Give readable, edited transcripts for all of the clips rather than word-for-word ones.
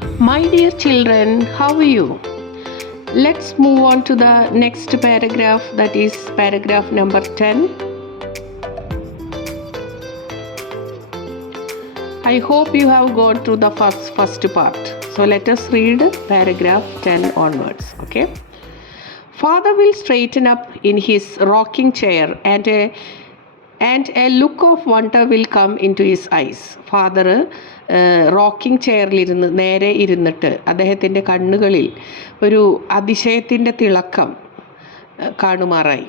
My dear children, how are you? Let's move on to the next paragraph, that is paragraph number 10. I hope you have gone through the first part. So let us read paragraph 10 onwards. Okay. Father will straighten up in his rocking chair and a look of wonder will come into his eyes. Father rocking ചെയറിലിരുന്ന് നേരെ ഇരുന്നിട്ട് അദ്ദേഹത്തിൻ്റെ കണ്ണുകളിൽ ഒരു അതിശയത്തിൻ്റെ തിളക്കം കാണുമാറായി.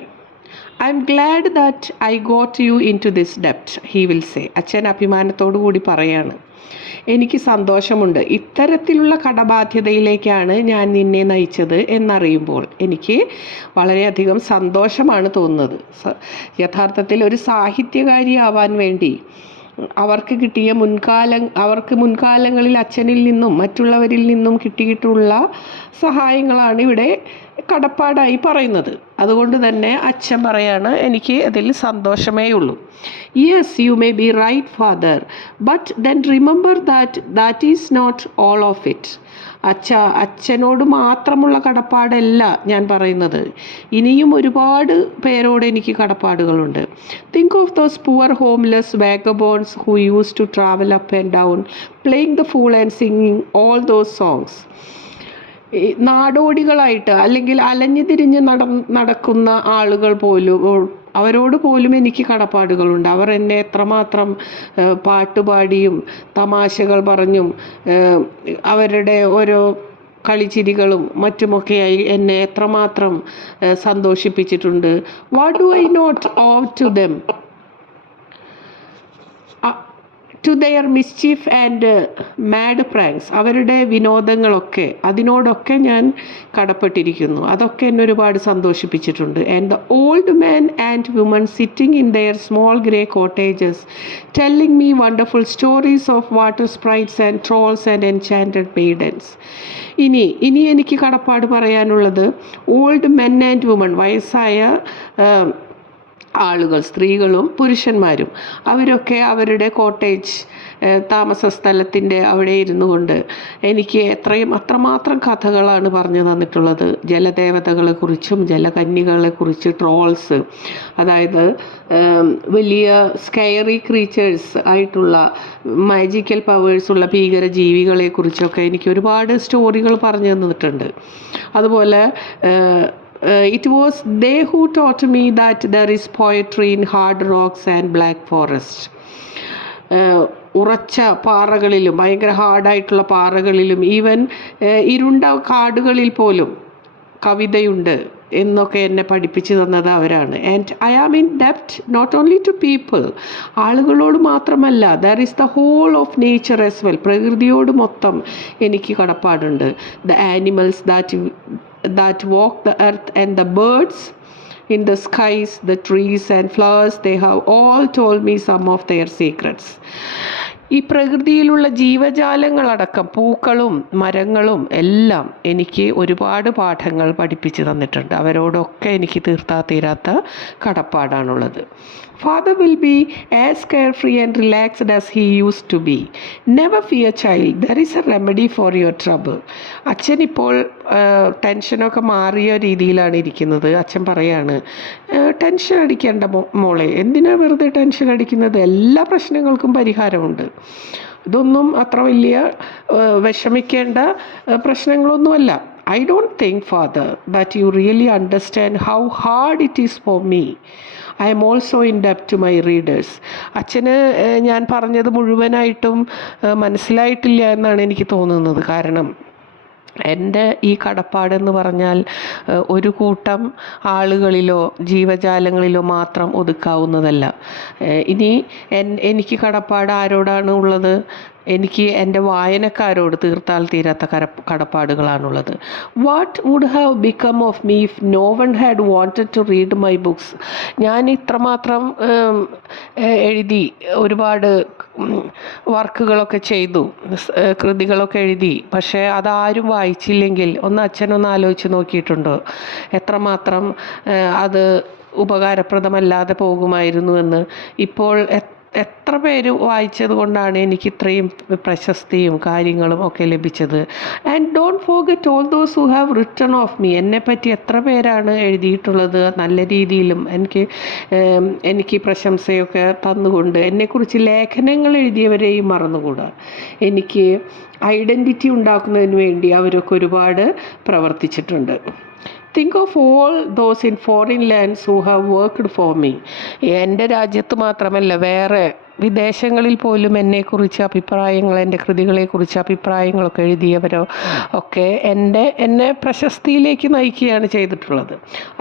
I'm glad that I got you into this ഡെപ്റ്റ്, ഹി വിൽ സേ. അച്ഛൻ അഭിമാനത്തോടു കൂടി പറയാണ്, എനിക്ക് സന്തോഷമുണ്ട്, ഇത്തരത്തിലുള്ള കടബാധ്യതയിലേക്കാണ് ഞാൻ നിന്നെ നയിച്ചത് എന്നറിയുമ്പോൾ എനിക്ക് വളരെയധികം സന്തോഷമാണ് തോന്നുന്നത്. യഥാർത്ഥത്തിൽ ഒരു സാഹിത്യകാരിയാവാൻ വേണ്ടി അവർക്ക് മുൻകാലങ്ങളിൽ അച്ഛനിൽ നിന്നും മറ്റുള്ളവരിൽ നിന്നും കിട്ടിയിട്ടുള്ള സഹായങ്ങളാണ് ഇവിടെ കടപ്പാടായി പറയുന്നത്. അതുകൊണ്ട് തന്നെ അച്ഛൻ പറയാണ്, എനിക്ക് അതിൽ സന്തോഷമേ ഉള്ളൂ. Yes, you may be right father, but then remember that is not all of it. അച്ഛനോട് മാത്രമുള്ള കടപ്പാടല്ല ഞാൻ പറയുന്നത്, ഇനിയും ഒരുപാട് പേരോട് എനിക്ക് കടപ്പാടുകളുണ്ട്. Think of those poor homeless vagabonds who use to travel up and down playing the fool and singing all those songs. നാടോടികളായിട്ട് അല്ലെങ്കിൽ അലഞ്ഞു തിരിഞ്ഞ് നടക്കുന്ന ആളുകൾ പോലും, അവരോട് പോലും എനിക്ക് കടപ്പാടുകളുണ്ട്. അവർ എന്നെ എത്രമാത്രം പാട്ടുപാടിയും തമാശകൾ പറഞ്ഞും അവരുടെ ഓരോ കളിച്ചിരികളും മറ്റുമൊക്കെയായി എന്നെ എത്രമാത്രം സന്തോഷിപ്പിച്ചിട്ടുണ്ട്. What do I not owe to them, to their mischief and mad pranks. അവരുടെ വിനോദങ്ങളൊക്കെ, അതിനോടൊക്കെ ഞാൻ കടപ്പെട്ടിരിക്കുന്നു. അതൊക്കെ എന്നെ ഒരുപാട് സന്തോഷിപ്പിച്ചിട്ടുണ്ട്. And the old man and woman sitting in their small grey cottages telling me wonderful stories of water sprites and trolls and enchanted maidens. ഇനി എനിക്ക് കടപ്പാട് പറയാനുള്ളത് ഓൾഡ് മെൻ ആൻഡ് വുമൺ, വയസ്സായ ആളുകൾ, സ്ത്രീകളും പുരുഷന്മാരും, അവരൊക്കെ അവരുടെ കോട്ടേജ് താമസ സ്ഥലത്തിൻ്റെ അവിടെ ഇരുന്നു കൊണ്ട് എനിക്ക് അത്രമാത്രം കഥകളാണ് പറഞ്ഞു തന്നിട്ടുള്ളത്. ജലദേവതകളെക്കുറിച്ചും ജലകന്യകളെക്കുറിച്ച്, ട്രോൾസ്, അതായത് വലിയ സ്കയറി ക്രീച്ചേഴ്സ് ആയിട്ടുള്ള മാജിക്കൽ പവേഴ്സുള്ള ഭീകര ജീവികളെക്കുറിച്ചൊക്കെ എനിക്ക് ഒരുപാട് സ്റ്റോറികൾ പറഞ്ഞു തന്നിട്ടുണ്ട്. അതുപോലെ it was they who taught me that there is poetry in hard rocks and black forest. ഉറച്ച പാറകളിലും ഭയങ്കര ഹാർഡായിട്ടുള്ള പാറകളിലും ഈവൻ ഇരുണ്ട കാടുകളിൽ പോലും കവിതയുണ്ട് എന്നൊക്കെ എന്നെ പഠിപ്പിച്ചു തന്നത് അവരാണ്. ആൻഡ് ഐ ആം ഇൻ ഡെപ്റ്റ് നോട്ട് ഓൺലി ടു പീപ്പിൾ, ആളുകളോട് മാത്രമല്ല, there is the whole of nature as well, പ്രകൃതിയോട് മൊത്തം എനിക്ക് കടപ്പാടുണ്ട്. The animals that walk the earth and the birds in the skies, the trees and flowers, they have all told me some of their secrets. ഈ പ്രകൃതിയിലുള്ള ജീവജാലങ്ങളടക്കം പൂക്കളും മരങ്ങളും എല്ലാം എനിക്ക് ഒരുപാട് പാഠങ്ങൾ പഠിപ്പിച്ചു തന്നിട്ടുണ്ട്. അവരോടൊക്കെ എനിക്ക് തീരാത്ത കടപ്പാടാണുള്ളത്. Father will be as carefree and relaxed as he used to be. Never fear, child. There is a remedy for your trouble. അച്ഛൻ ഇപ്പോൾ ടെൻഷനൊക്കെ മാറിയ രീതിയിലാണ് ഇരിക്കുന്നത്. അച്ഛൻ പറയാണ്, ടെൻഷൻ അടിക്കേണ്ട മോളെ, എന്തിനാ വെറുതെ ടെൻഷൻ അടിക്കുന്നത്? എല്ലാ പ്രശ്നങ്ങൾക്കും പരിഹാരമുണ്ട്. ഇതൊന്നും അത്ര വലിയ വിഷമിക്കേണ്ട പ്രശ്നങ്ങളൊന്നുമല്ല. I don't think, Father, that you really understand how hard it is for me. I am also in debt to my readers. അച്ഛന് ഞാൻ പറഞ്ഞത് മുഴുവനായിട്ടും മനസ്സിലായിട്ടില്ല എന്നാണ് എനിക്ക് തോന്നുന്നത്. കാരണം എൻ്റെ ഈ കടപ്പാടെന്ന് പറഞ്ഞാൽ ഒരു കൂട്ടം ആളുകളിലോ ജീവജാലങ്ങളിലോ മാത്രം ഒതുക്കാവുന്നതല്ല. ഇനി എനിക്ക് കടപ്പാട് ആരോടാണ് ഉള്ളത്? എനിക്ക് എൻ്റെ വായനക്കാരോട് തീരാത്ത കടപ്പാടുകളാണുള്ളത്. What would have become of me if no one had wanted to read my books. ഞാൻ ഇത്രമാത്രം എഴുതി, ഒരുപാട് വർക്കുകളൊക്കെ ചെയ്തു, കൃതികളൊക്കെ എഴുതി, പക്ഷേ അതാരും വായിച്ചില്ലെങ്കിൽ അച്ഛനൊന്ന് ആലോചിച്ച് നോക്കിയിട്ടുണ്ടോ എത്രമാത്രം അത് ഉപകാരപ്രദമല്ലാതെ പോകുമായിരുന്നു എന്ന്? ഇപ്പോൾ എത്ര പേര് വായിച്ചത് കൊണ്ടാണ് എനിക്ക് ഇത്രയും പ്രശസ്തിയും കാര്യങ്ങളും ഒക്കെ ലഭിച്ചത്. And don't forget all those who have written of me. എന്നെപ്പറ്റി എത്ര പേരാണ് എഴുതിയിട്ടുള്ളത് നല്ല രീതിയിലും എനിക്ക് പ്രശംസയൊക്കെ തന്നുകൊണ്ട്. എന്നെക്കുറിച്ച് ലേഖനങ്ങൾ എഴുതിയവരെയും മറന്നുകൂടാ. എനിക്ക് ഐഡൻറ്റിറ്റി ഉണ്ടാക്കുന്നതിന് വേണ്ടി അവരൊക്കെ ഒരുപാട് പ്രവർത്തിച്ചിട്ടുണ്ട്. Think of all those in foreign lands who have worked for me. എൻ്റെ രാജ്യത്ത് മാത്രമല്ല, വേറെ വിദേശങ്ങളിൽ പോലും എന്നെക്കുറിച്ച് അഭിപ്രായങ്ങൾ, എൻ്റെ കൃതികളെക്കുറിച്ച് അഭിപ്രായങ്ങളൊക്കെ എഴുതിയവരോ ഒക്കെ എന്നെ പ്രശസ്തിയിലേക്ക് നയിക്കുകയാണ് ചെയ്തിട്ടുള്ളത്.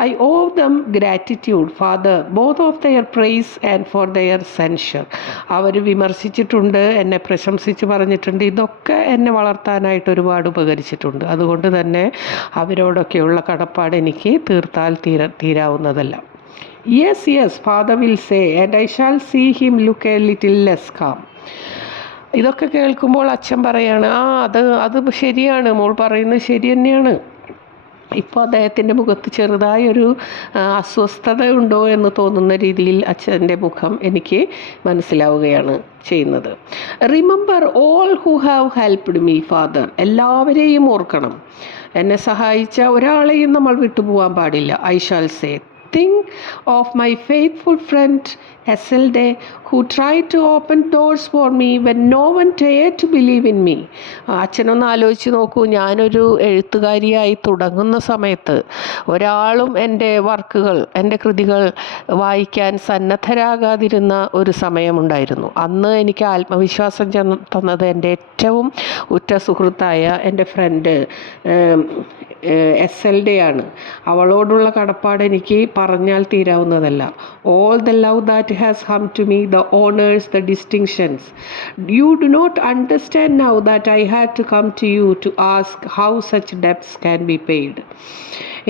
I owe them gratitude father both of their praise and for their censure. അവർ വിമർശിച്ചിട്ടുണ്ട്, എന്നെ പ്രശംസിച്ച് പറഞ്ഞിട്ടുണ്ട്. ഇതൊക്കെ എന്നെ വളർത്താനായിട്ട് ഒരുപാട് ഉപകരിച്ചിട്ടുണ്ട്. അതുകൊണ്ട് തന്നെ അവരോടൊക്കെയുള്ള കടപ്പാട് എനിക്ക് തീർത്താൽ തീരാവുന്നതല്ല. Yes father will say and I shall see him look a little less calm. ഇതൊക്കെ കേൾക്കുമ്പോൾ അച്ഛൻ പറയാണ്, അത് ശരിയാണ്, മോൾ പറയുന്നത് ശരി തന്നെയാണ്. ഇപ്പോൾ അദ്ദേഹത്തിൻ്റെ മുഖത്ത് ചെറുതായൊരു അസ്വസ്ഥത ഉണ്ടോ എന്ന് തോന്നുന്ന രീതിയിൽ അച്ഛൻ്റെ മുഖം എനിക്ക് മനസ്സിലാവുകയാണ് ചെയ്യുന്നത്. Remember all who have helped me father. എല്ലാവരെയും ഓർക്കണം. എന്നെ സഹായിച്ച ഒരാളെയും നമ്മൾ വിട്ടുപോകാൻ പാടില്ല. I shall say think of my faithful friend Eselde who tried to open doors for me when no one dared to believe in me. അച്ഛനൊന്ന് ആലോചിച്ച് നോക്കൂ, ഞാനൊരു എഴുത്തുകാരിയായി തുടങ്ങുന്ന സമയത്ത് ഒരാളും എൻ്റെ വർക്കുകൾ, എൻ്റെ കൃതികൾ വായിക്കാൻ സന്നദ്ധരാകാതിരുന്ന ഒരു സമയമുണ്ടായിരുന്നു. അന്ന് എനിക്ക് ആത്മവിശ്വാസം തന്നത് എൻ്റെ ഏറ്റവും ഉറ്റ സുഹൃത്തായ എൻ്റെ ഫ്രണ്ട് എസ്എൽഡെയാണ്. അവളോടുള്ള കടപ്പാട് എനിക്ക് പറഞ്ഞാൽ തീരാവുന്നതല്ല. All the love that has come to me, the honours, the distinctions. You do not understand now that I had to come to you to ask how such debts can be paid.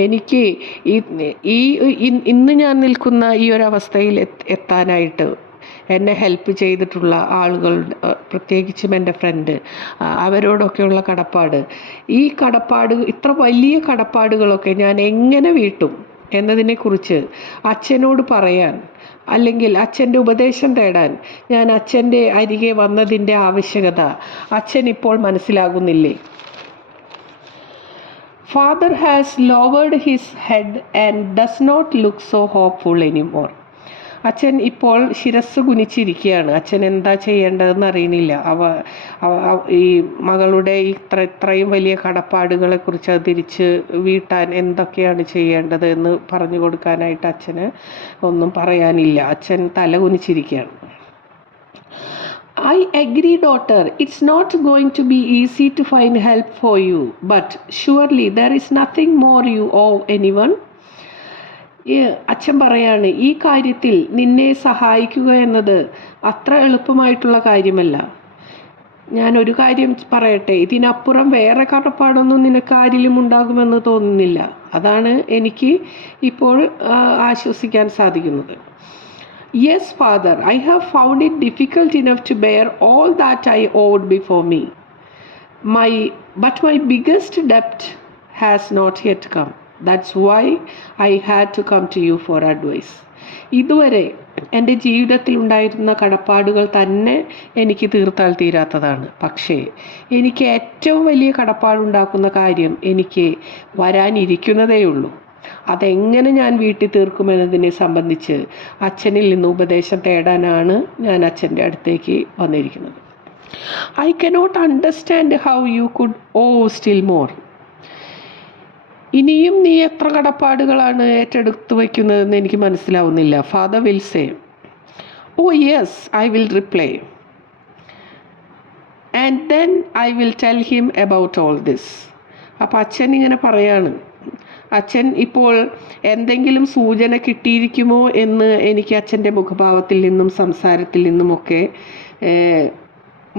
എനിക്ക് ഇന്ന് ഞാൻ നിൽക്കുന്ന ഈ ഒരവസ്ഥയിൽ എത്താനായിട്ട് എന്നെ help ചെയ്തിട്ടുള്ള ആളുകൾ, പ്രത്യേകിച്ചും എൻ്റെ ഫ്രണ്ട്, അവരോടൊക്കെയുള്ള കടപ്പാട്, ഈ കടപ്പാട്, ഇത്ര വലിയ കടപ്പാടുകളൊക്കെ ഞാൻ എങ്ങനെ വീട്ടും എന്നതിനെക്കുറിച്ച് അച്ഛനോട് പറയാൻ, അല്ലെങ്കിൽ അച്ഛൻ്റെ ഉപദേശം തേടാൻ ഞാൻ അച്ഛൻ്റെ അരികെ വന്നതിൻ്റെ ആവശ്യകത അച്ഛൻ ഇപ്പോൾ മനസ്സിലാകുന്നില്ലേ? Father has lowered his head and does not look so hopeful anymore. അച്ഛൻ ഇപ്പോൾ ശിരസ്സ് കുനിച്ചിരിക്കുകയാണ്. അച്ഛൻ എന്താ ചെയ്യേണ്ടതെന്ന് അറിയണില്ല. ഈ മകളുടെ ഇത്രയും വലിയ കടപ്പാടുകളെക്കുറിച്ച് തിരിച്ച് വീട്ടാൻ എന്തൊക്കെയാണ് ചെയ്യേണ്ടത് എന്ന് പറഞ്ഞു കൊടുക്കാനായിട്ട് അച്ഛന് ഒന്നും പറയാനില്ല. അച്ഛൻ തല കുനിച്ചിരിക്കുകയാണ്. I agree, daughter. It's not going to be easy to find help for you, but surely there is nothing more you owe anyone. അച്ഛൻ പറയാണ്, ഈ കാര്യത്തിൽ നിന്നെ സഹായിക്കുക എന്നത് അത്ര എളുപ്പമായിട്ടുള്ള കാര്യമല്ല. ഞാനൊരു കാര്യം പറയട്ടെ, ഇതിനപ്പുറം വേറെ കടപ്പാടൊന്നും നിനക്ക് ആരിലും ഉണ്ടാകുമെന്ന് തോന്നുന്നില്ല. അതാണ് എനിക്ക് ഇപ്പോൾ ആശ്വസിക്കാൻ സാധിക്കുന്നത്. Yes, Father, I have found it difficult enough to bear all that I owed before me. But my biggest debt has not yet come. That's why I had to come to you for advice. ഇതുവരെ എൻ്റെ ജീവിതത്തിൽ ഉണ്ടായിരുന്ന കടപ്പാടുകൾ തന്നെ എനിക്ക് തീർത്താൽ തീരാത്തതാണ്. പക്ഷേ എനിക്ക് ഏറ്റവും വലിയ കടപ്പാടുണ്ടാക്കുന്ന കാര്യം എനിക്ക് വരാനിരിക്കുന്നതേയുള്ളൂ. അതെങ്ങനെ ഞാൻ വീട്ടിൽ തീർക്കുമെന്നതിനെ സംബന്ധിച്ച് അച്ഛനിൽ നിന്ന് ഉപദേശം തേടാനാണ് ഞാൻ അച്ഛൻ്റെ അടുത്തേക്ക് വന്നിരിക്കുന്നത്. I cannot understand how you could owe still more. ഇനിയും നീ എത്ര കടപ്പാടുകളാണ് ഏറ്റെടുത്ത് വയ്ക്കുന്നതെന്ന് എനിക്ക് മനസ്സിലാവുന്നില്ല. Father will say. Oh yes, I will reply. And then I will tell him about all this. അപ്പം അച്ഛൻ ഇങ്ങനെ പറയാണ്. അച്ഛൻ ഇപ്പോൾ എന്തെങ്കിലും സൂചന കിട്ടിയിരിക്കുമോ എന്ന് എനിക്ക് അച്ഛൻ്റെ മുഖഭാവത്തിൽ നിന്നും സംസാരത്തിൽ നിന്നുമൊക്കെ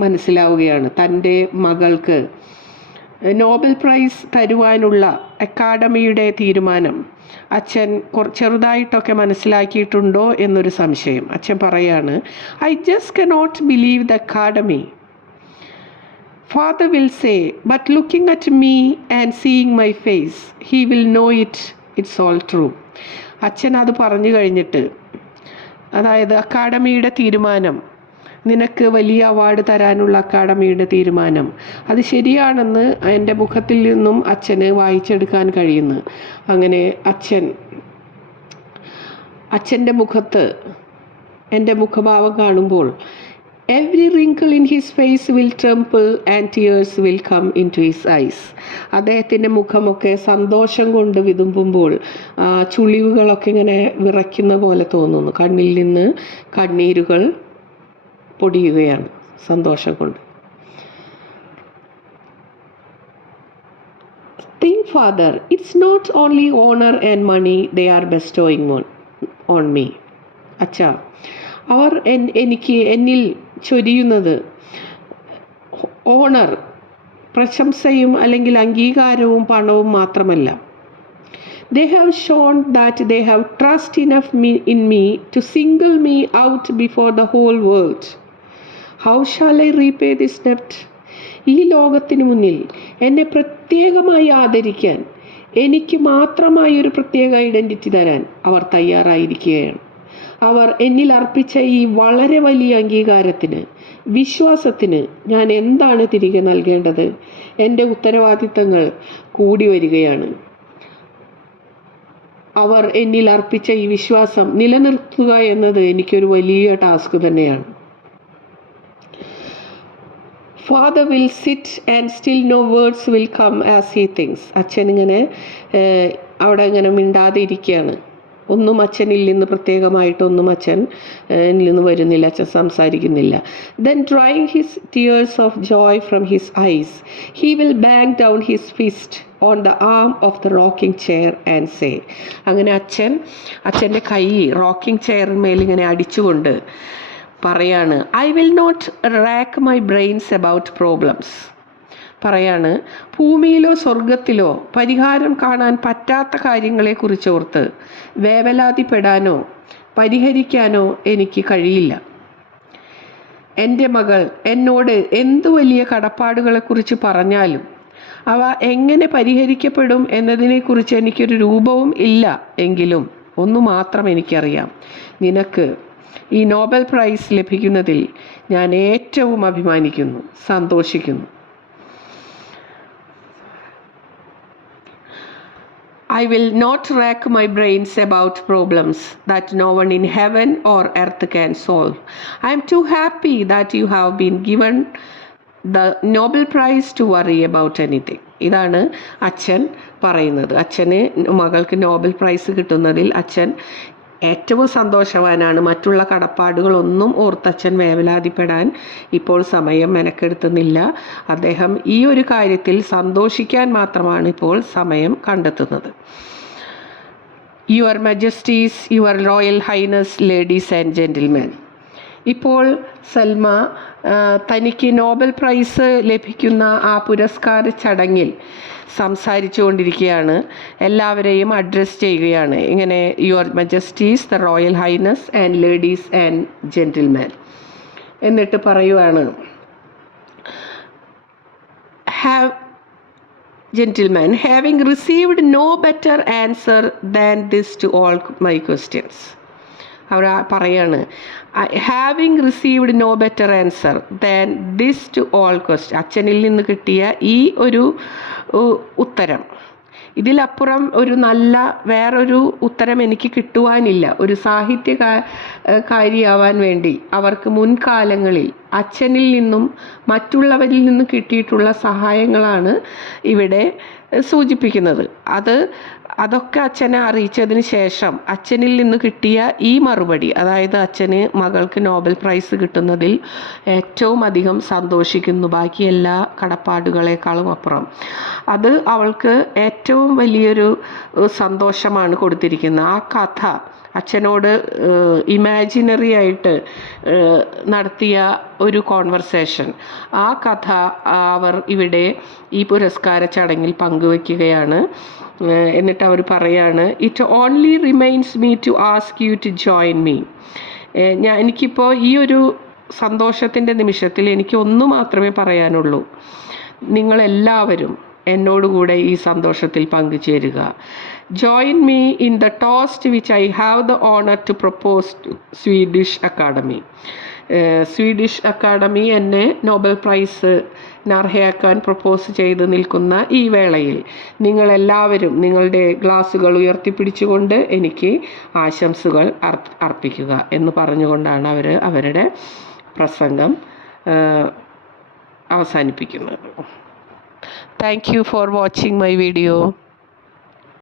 മനസ്സിലാവുകയാണ്. തൻ്റെ മകൾക്ക് നോബൽ പ്രൈസ് തരുവാനുള്ള അക്കാഡമിയുടെ തീരുമാനം അച്ഛൻ ചെറുതായിട്ടൊക്കെ മനസ്സിലാക്കിയിട്ടുണ്ടോ എന്നൊരു സംശയം. അച്ഛൻ പറയാണ്, I just cannot believe the academy. Father will say, but looking at me and seeing my face, he will know it's all true. അച്ഛൻ അത് പറഞ്ഞു കഴിഞ്ഞിട്ട്, അതായത് അക്കാഡമിയുടെ തീരുമാനം നിനക്ക് വലിയ അവാർഡ് തരാനുള്ള അക്കാഡമിയുടെ തീരുമാനം. അത് ശരിയാണെന്ന് എൻ്റെ മുഖത്തിൽ നിന്നും അച്ഛന് വായിച്ചെടുക്കാൻ കഴിയുന്നു. അങ്ങനെ അച്ഛൻ്റെ മുഖത്ത് എൻ്റെ മുഖഭാവം കാണുമ്പോൾ every wrinkle in his face will tremble and tears will come into his eyes. അദ്ദേഹത്തിൻ്റെ മുഖമൊക്കെ സന്തോഷം കൊണ്ട് വിതുമ്പുമ്പോൾ ചുളിവുകളൊക്കെ ഇങ്ങനെ വിറയ്ക്കുന്ന പോലെ തോന്നുന്നു. കണ്ണിൽ നിന്ന് കണ്ണീരുകൾ പൊടിയുകയാണ് സന്തോഷം കൊണ്ട്. Think, Father, it's not only honor and money they are bestowing on me. അച്ഛാ, അവർ എന്നിൽ ചൊരിയുന്നത് ഓണർ, പ്രശംസയും അല്ലെങ്കിൽ അംഗീകാരവും പണവും മാത്രമല്ല. They have shown that they have trust enough in me to single me out before the whole world. How shall I repay this debt? ഈ ലോകത്തിന് മുന്നിൽ എന്നെ പ്രത്യേകമായി ആദരിക്കാൻ, എനിക്ക് മാത്രമായി ഒരു പ്രത്യേക ഐഡൻറ്റിറ്റി തരാൻ അവർ തയ്യാറായിരിക്കുകയാണ്. അവർ എന്നിൽ അർപ്പിച്ച ഈ വളരെ വലിയ അംഗീകാരത്തിന്, വിശ്വാസത്തിന് ഞാൻ എന്താണ് തിരികെ നൽകേണ്ടത്? എൻ്റെ ഉത്തരവാദിത്തങ്ങൾ കൂടി വരികയാണ്. അവർ എന്നിൽ അർപ്പിച്ച ഈ വിശ്വാസം നിലനിർത്തുക എന്നത് എനിക്കൊരു വലിയ ടാസ്ക് തന്നെയാണ്. Father will sit and still no words will come as he thinks. അച്ഛൻ ഇങ്ങനെ അവിടെ ഇങ്ങനെ മിണ്ടാതെ ഇരിക്കുകയാണ്. ഒന്നും അച്ഛനിൽ നിന്ന് പ്രത്യേകമായിട്ടൊന്നും അച്ഛനിൽ നിന്ന് വരുന്നില്ല, അച്ഛൻ സംസാരിക്കുന്നില്ല. Then drying his tears of joy from his eyes, he will bang down his fist on the arm of the rocking chair and say. അങ്ങനെ അച്ഛൻ്റെ കൈ റോക്കിംഗ് ചെയറിന്മേൽ ഇങ്ങനെ അടിച്ചുകൊണ്ട് പറയാണ്, I will not rack my brains about problems. പറയാണ്, ഭൂമിയിലോ സ്വർഗത്തിലോ പരിഹാരം കാണാൻ പറ്റാത്ത കാര്യങ്ങളെക്കുറിച്ചോർത്ത് വേവലാതിപ്പെടാനോ പരിഹരിക്കാനോ എനിക്ക് കഴിയില്ല. എൻ്റെ മകൾ എന്നോട് എന്തു വലിയ കടപ്പാടുകളെക്കുറിച്ച് പറഞ്ഞാലും അവ എങ്ങനെ പരിഹരിക്കപ്പെടും എന്നതിനെക്കുറിച്ച് എനിക്കൊരു രൂപവും ഇല്ല. എങ്കിലും ഒന്നു മാത്രം എനിക്കറിയാം, നിനക്ക് ഈ നോബൽ പ്രൈസ് ലഭിക്കുന്നതിൽ ഞാൻ ഏറ്റവും അഭിമാനിക്കുന്നു, സന്തോഷിക്കുന്നു. I will not rack my brains about problems that no one in heaven or earth can solve. I am too happy that you have been given the Nobel Prize to worry about anything. ഇതാണ് അച്ഛൻ പറയുന്നത്. അച്ഛന് മകൾക്ക് Nobel prize കിട്ടുന്നതിൽ അച്ഛൻ ഏറ്റവും സന്തോഷവാനാണ്. മറ്റുള്ള കടപ്പാടുകളൊന്നും ഓർത്തച്ഛൻ വേവലാതിപ്പെടാൻ ഇപ്പോൾ സമയം മെനക്കെടുത്തുന്നില്ല. അദ്ദേഹം ഈ ഒരു കാര്യത്തിൽ സന്തോഷിക്കാൻ മാത്രമാണ് ഇപ്പോൾ സമയം കണ്ടെത്തുന്നത്. Your Majesty's, your royal highness, ladies and gentlemen. ഇപ്പോൾ സൽമ തനിക്ക് നോബൽ പ്രൈസ് ലഭിക്കുന്ന ആ പുരസ്കാര ചടങ്ങിൽ സംസാരിച്ചു കൊണ്ടിരിക്കുകയാണ്. എല്ലാവരെയും അഡ്രസ്സ് ചെയ്യുകയാണ് ഇങ്ങനെ, your Majesty's, the royal highness and ladies and gentleman. എന്നിട്ട് പറയുവാണ്, Gentlemen, having received no better answer than this to all my questions. അവർ പറയാണ്, having received no better answer than this to all question. അച്ഛനിൽ നിന്ന് കിട്ടിയ ഈ ഒരു ഉത്തരം, ഇതിലപ്പുറം ഒരു നല്ല വേറൊരു ഉത്തരം എനിക്ക് കിട്ടുവാനില്ല. ഒരു സാഹിത്യകാരിയാവാൻ വേണ്ടി അവർക്ക് മുൻകാലങ്ങളിൽ അച്ഛനിൽ നിന്നും മറ്റുള്ളവരിൽ നിന്നും കിട്ടിയിട്ടുള്ള സഹായങ്ങളാണ് ഇവിടെ സൂചിപ്പിക്കുന്നത്. അതൊക്കെ അച്ഛനെ അറിയിച്ചതിന് ശേഷം അച്ഛനിൽ നിന്ന് കിട്ടിയ ഈ മറുപടി, അതായത് അച്ഛന് മകൾക്ക് നോബൽ പ്രൈസ് കിട്ടുന്നതിൽ ഏറ്റവും അധികം സന്തോഷിക്കുന്നു, ബാക്കി എല്ലാ കടപ്പാടുകളെക്കാളും അപ്പുറം. അത് അവൾക്ക് ഏറ്റവും വലിയൊരു സന്തോഷമാണ് കൊടുത്തിരിക്കുന്നത്. ആ കഥ അച്ഛനോട് ഇമാജിനറി ആയിട്ട് നടത്തിയ ഒരു കോൺവെർസേഷൻ, ആ കഥ അവർ ഇവിടെ ഈ പുരസ്കാര ചടങ്ങിൽ പങ്കുവയ്ക്കുകയാണ്. എന്നിട്ട് അവർ പറയാണ്, it only reminds me to ask you to join me. എനിക്കിപ്പോൾ ഈ ഒരു സന്തോഷത്തിൻ്റെ നിമിഷത്തിൽ എനിക്ക് ഒന്ന് മാത്രമേ പറയാനുള്ളൂ, നിങ്ങളെല്ലാവരും എന്നോടുകൂടെ ഈ സന്തോഷത്തിൽ പങ്കുചേരുക. Join me in the toast which I have the honour to propose to Swedish Academy. Swedish Academy എന്നെ നോബൽ പ്രൈസ് അർഹയാക്കാൻ പ്രപ്പോസ് ചെയ്ത് നിൽക്കുന്ന ഈ വേളയിൽ നിങ്ങളെല്ലാവരും നിങ്ങളുടെ ഗ്ലാസുകൾ ഉയർത്തിപ്പിടിച്ചുകൊണ്ട് എനിക്ക് ആശംസകൾ അർപ്പിക്കുക എന്ന് പറഞ്ഞുകൊണ്ടാണ് അവർ അവരുടെ പ്രസംഗം അവസാനിപ്പിക്കുന്നത്. Thank you for watching my video.